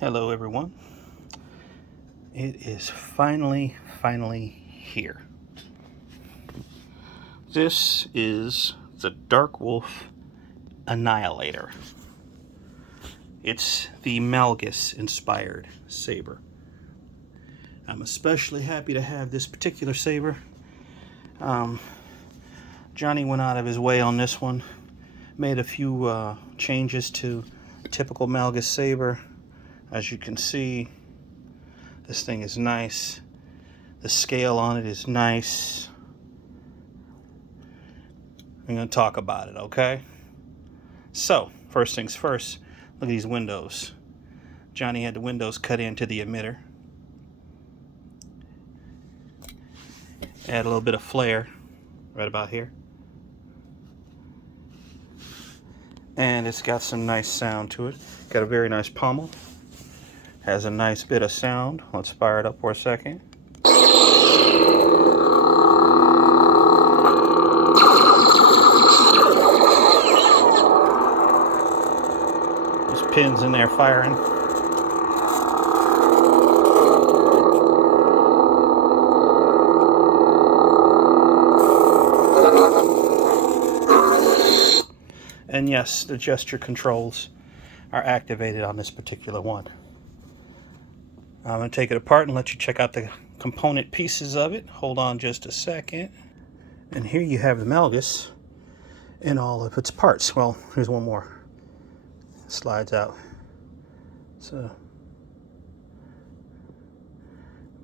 Hello everyone. It is finally here. This is the Darkwolf Annihilator. It's the Malgus inspired saber. I'm especially happy to have this particular saber. Johnny went out of his way on this one, made a few changes to typical Malgus saber. As you can see, this thing is nice. The scale on it is nice. I'm going to talk about it, okay? So, first things first, look at these windows. Johnny had the windows cut into the emitter. Add a little bit of flare right about here. And it's got some nice sound to it. Got a very nice pommel. Has a nice bit of sound. Let's fire it up for a second. There's pins in there firing. And yes, the gesture controls are activated on this particular one. I'm going to take it apart and let you check out the component pieces of it. Hold on just a second. And here you have the Malgus in all of its parts. Well, here's one more. It slides out.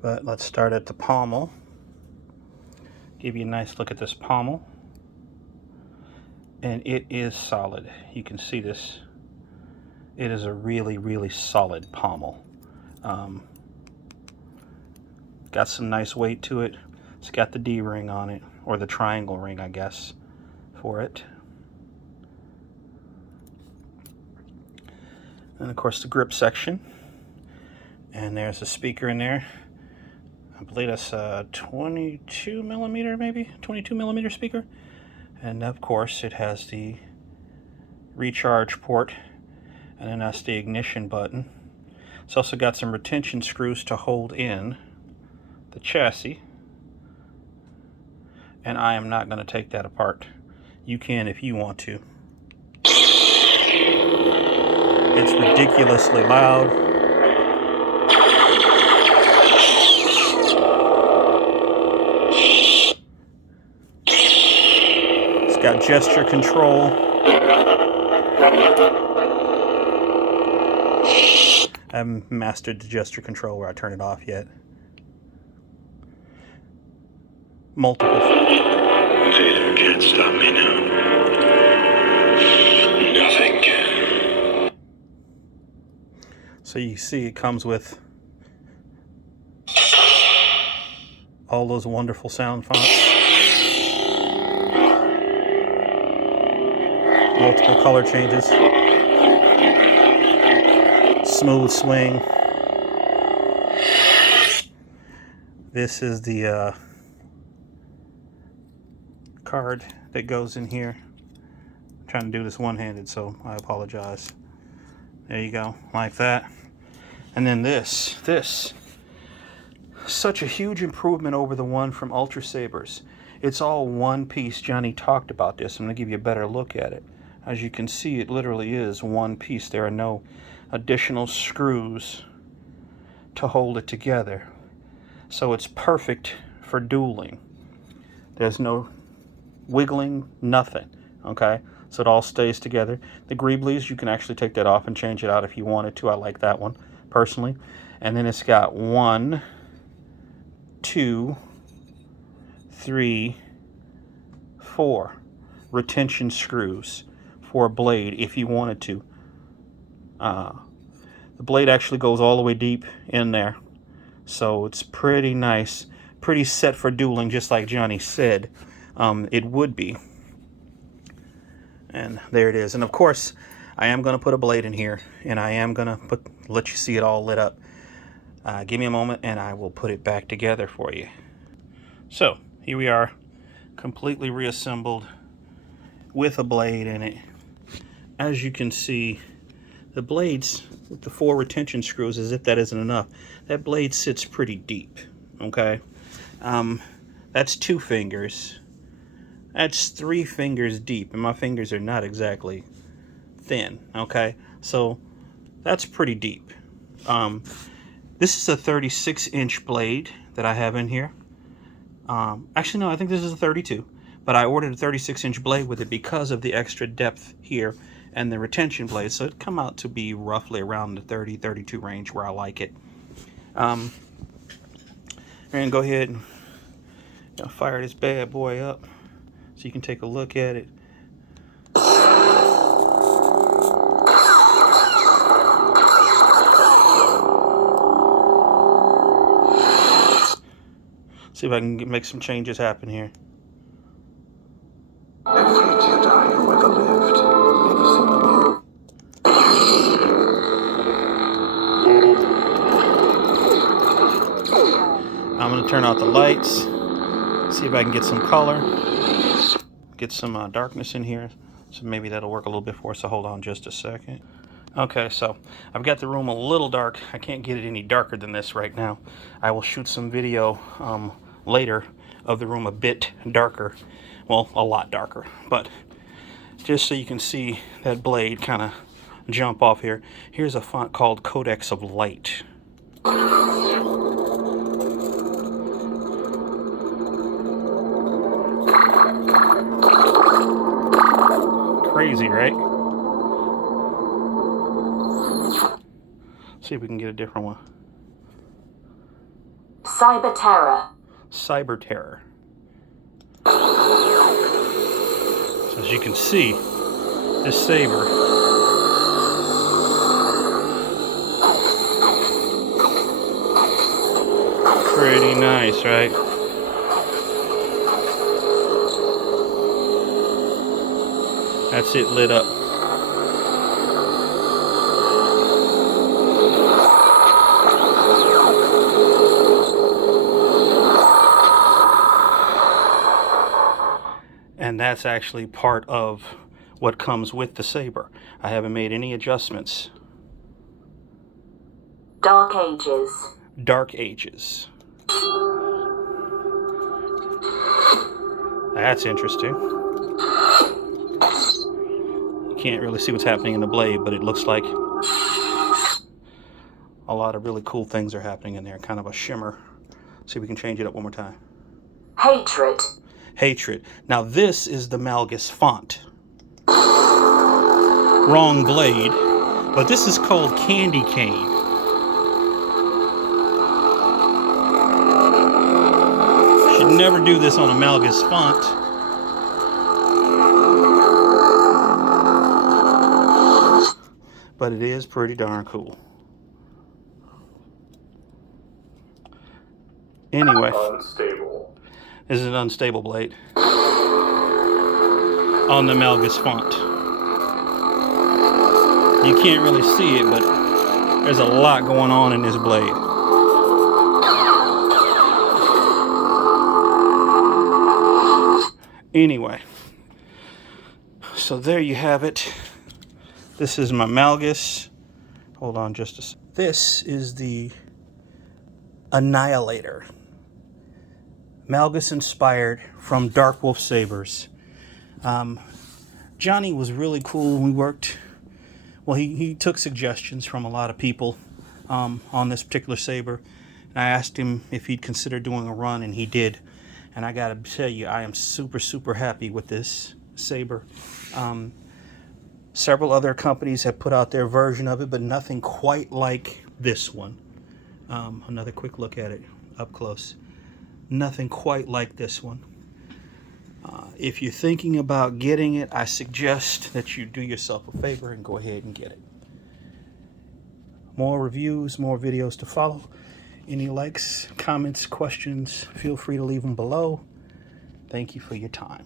But let's start at the pommel. Give you a nice look at this pommel. And it is solid. You can see this. It is a really solid pommel. Got some nice weight to it. It's got the D ring on it, or the triangle ring, I guess, for it. And of course the grip section. And there's a speaker in there. I believe that's a 22 millimeter, maybe 22 millimeter speaker. And of course it has the recharge port, and then that's the ignition button. It's also got some retention screws to hold in the chassis, and I am not going to take that apart. You can if you want to. It's ridiculously loud. It's got gesture control. I haven't mastered the gesture control where I turn it off yet. Multiple. Vader can't stop me now. Nothing can. So you see it comes with all those wonderful sound fonts. Multiple color changes. Smooth swing. This is the card that goes in here. I'm trying to do this one-handed, so I apologize. There you go, like that. And then this, such a huge improvement over the one from Ultra Sabers. It's all one piece. Johnny talked about this. I'm going to give you a better look at it. As you can see, it literally is one piece. There are no additional screws to hold it together. So it's perfect for dueling. There's no wiggling, nothing. Okay, so it all stays together. The greeblies, you can actually take that off and change it out if you wanted to. I like that one personally. And then it's got 1, 2, 3, 4 retention screws for a blade if you wanted to. The blade actually goes all the way deep in there, so it's pretty nice, pretty set for dueling, just like Johnny said it would be. And there it is. And of course, I am going to put a blade in here, and I am going to let you see it all lit up. Give me a moment, and I will put it back together for you. So here we are, completely reassembled with a blade in it. As you can see, the blades with the 4 retention screws, as if that isn't enough, that blade sits pretty deep, okay? That's 2 fingers. That's 3 fingers deep, and my fingers are not exactly thin, okay? So that's pretty deep. This is a 36-inch blade that I have in here. Actually, no, I think this is a 32. But I ordered a 36-inch blade with it because of the extra depth here and the retention blade. So it come out to be roughly around the 30, 32 range where I like it. And go ahead and fire this bad boy up so you can take a look at it. See if I can make some changes happen here. Every Jedi who ever lived lives in you. I'm going to turn out the lights, see if I can get some color, get some darkness in here. So maybe that'll work a little bit for us, so hold on just a second. Okay, so I've got the room a little dark. I can't get it any darker than this right now. I will shoot some video later of the room a bit darker. Well, a lot darker, but just so you can see that blade kind of jump off here. Here's a font called Codex of Light. Crazy, right? See if we can get a different one. Cyber Terror. Cyber Terror. So as you can see, this saber pretty nice, right? That's it lit up. And that's actually part of what comes with the saber. I haven't made any adjustments. Dark Ages. Dark Ages. That's interesting. You can't really see what's happening in the blade, but it looks like a lot of really cool things are happening in there. Kind of a shimmer. See if we can change it up one more time. Hatred. Hatred. Now this is the Malgus font. Wrong blade, but this is called Candy Cane. Should never do this on a Malgus font. But it is pretty darn cool. Anyway. Unstable. This is an unstable blade on the Malgus font. You can't really see it, but there's a lot going on in this blade. Anyway, so there you have it. This is my Malgus. Hold on just a second. This is the Annihilator. Malgus inspired from Darkwolf sabers. Johnny was really cool. We worked, well, he took suggestions from a lot of people on this particular saber. And I asked him if he'd consider doing a run, and he did. And I gotta tell you, I am super, super happy with this saber. Several other companies have put out their version of it, but nothing quite like this one. Another quick look at it up close. Nothing quite like this one. If you're thinking about getting it, I suggest that you do yourself a favor and go ahead and get it. More reviews, more videos to follow. Any likes, comments, questions, feel free to leave them below. Thank you for your time.